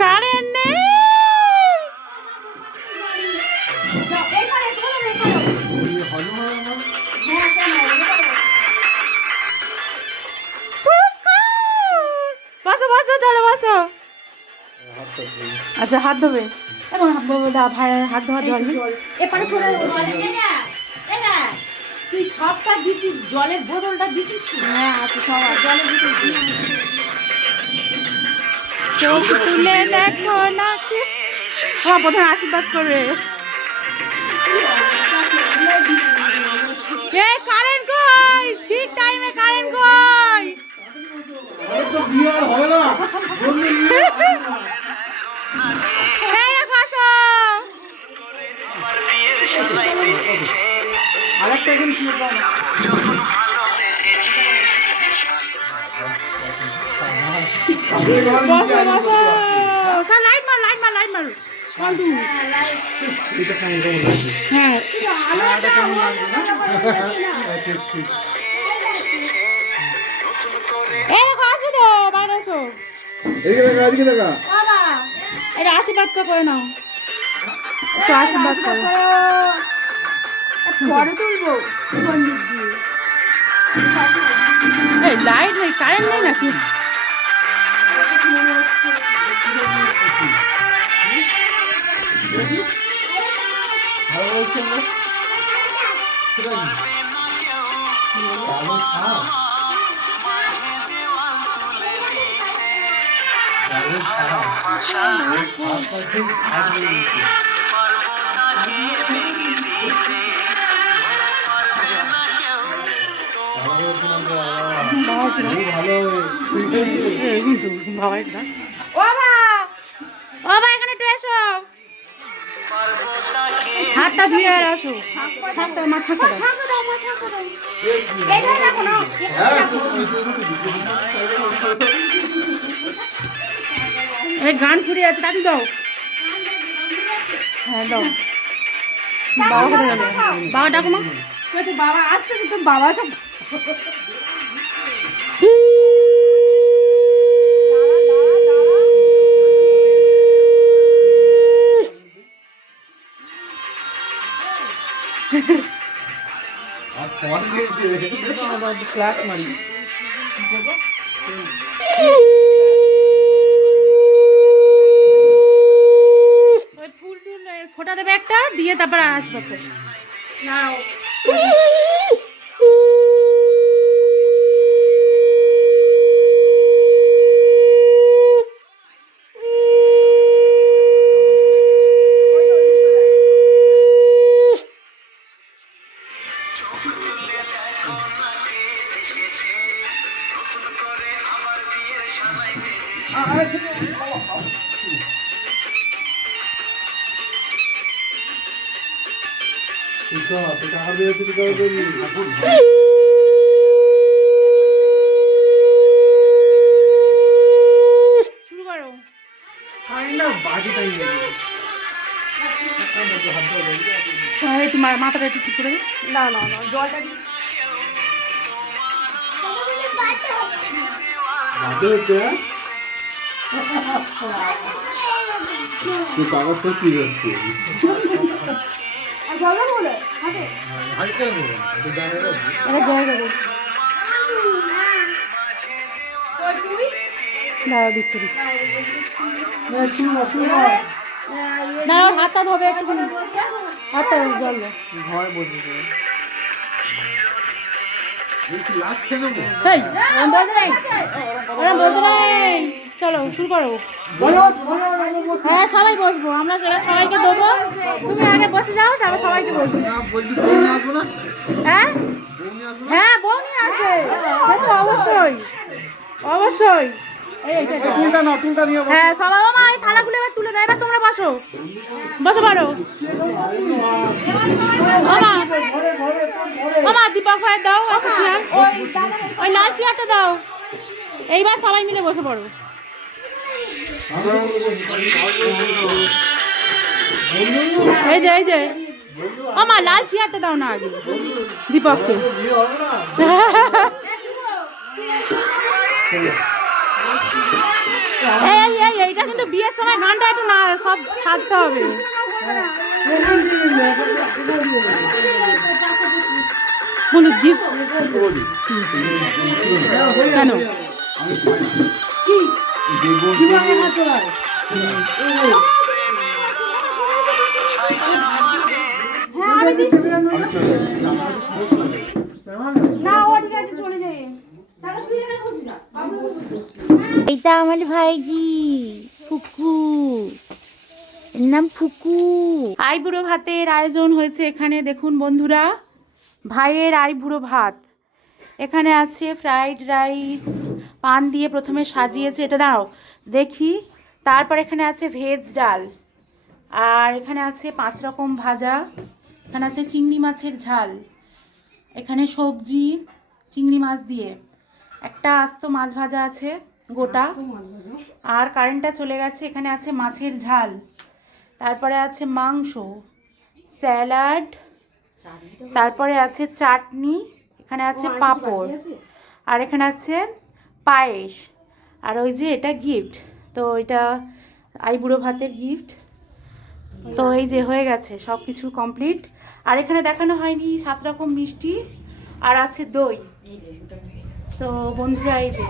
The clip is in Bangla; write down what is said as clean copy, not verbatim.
কারেন্ট নেই। বসো বসো, চলো বসো। আচ্ছা, হাত ধোবে ভাই, হাত ধোয়া জল এপারে শোনো, তুই সবটা দিচ্ছিস, জলের বোতলটা দিচ্ছিস। হ্যাঁ আচ্ছা, সব জলের বোতল চোখ তুলে দেখো না কি। আমার প্রথমে আশীর্বাদ করবে। এ কারেন্ট কই? ঠিক টাইমে কারেন্ট কই? এই দেখো, আসো। আরেকটা এখন কি বসো বসো, সব লাইট মার, লাইট মার, লাইট মার। হ্যাঁ এই দেখো, আসো তো, বাইরে আসো। এটা আশীর্বাদ করে নাও, একটু আশীর্বাদ করো। পরে তুলবো কোন দিক দিয়ে? এই লাইট নেই, কারেন্ট নেই নাকি? এখানে একটু এসো, হাতটা ধুয়ে আর আসো। শাকটা মা, শাকটা এই গান ফুরিয়ে আছে, তাড়ি দাও। হ্যাঁ দাও, বাবা কোথায় গেল? বাবা ডাকো মা। বাবা আসতে তো, বাবা সব ক্লাস মারি ওই ফুল টুল ফোটা দেবে একটা, দিয়ে তারপর আসবে। নাও। শুরু করো। একটু মাথাটা একটু ঠিক করে। না না না, জলটা কাগজ সত্যি যাচ্ছে জল বলে এটা জায়গা দাঁড়াও, দিচ্ছে দিচ্ছে। দাঁড়াও, হাতটা ধোবে একটু, হাতটা জল দাও। ঘরে বসেছে এই, ওরম বলতে নেই, ওরম বলতে নেই। চলো শুরু করো। হ্যাঁ সবাই বসবো, আমরা সবাইকে দেবো। তুমি আগে বসে যাও, তারপর সবাইকে বসবো। হ্যাঁ হ্যাঁ, বউ নিয়ে আসবে, সে তো অবশ্যই অবশ্যই। হ্যাঁ সবাই, ও মা এই থালাগুলো এবার তুলে দেয়, এবার তোমরা বসো, বসো পারো। ও মা দীপক ভাই দাও একটা চেয়ার, ওই লাল চেয়ারটা দাও। এইবার সবাই মিলে বসে পড়ো। এই যে আমার লাল চেয়ারটা দাও না আগে দীপককে। এইটা কিন্তু বিয়ের সময় গানটা একটু না সব ছাড়তে হবে। কেন এইটা আমার ভাইজি ফুকু, এর নাম ফুকু। আইবুড়ো ভাতের আয়োজন হয়েছে এখানে। দেখুন বন্ধুরা, ভাইয়ের আইবুড়ো ভাত। এখানে আছে ফ্রাইড রাইস, পান দিয়ে প্রথমে সাজিয়েছে, এটা দাঁড়াও দেখি। তারপর এখানে আছে ভেজ ডাল, আর এখানে আছে 5 রকম ভাজা, এখানে আছে চিংড়ি মাছের ঝাল, এখানে সবজি চিংড়ি মাছ দিয়ে, একটা আস্ত মাছ ভাজা আছে গোটা, আর কারেন্টটা চলে গেছে। এখানে আছে মাছের ঝাল, তারপরে আছে মাংস, স্যালাড, তারপরে আছে চাটনি, এখানে আছে পাঁপড়, আর এখানে আছে পায়েস, আর ওই যে এটা গিফট। তো এটা আইবুড়ো ভাতের গিফট। তো এই যে হয়ে গেছে সব কিছু কমপ্লিট। আর এখানে দেখানো হয়নি 7 রকম মিষ্টি, আর আছে দই। তো বন্ধুরা এই যে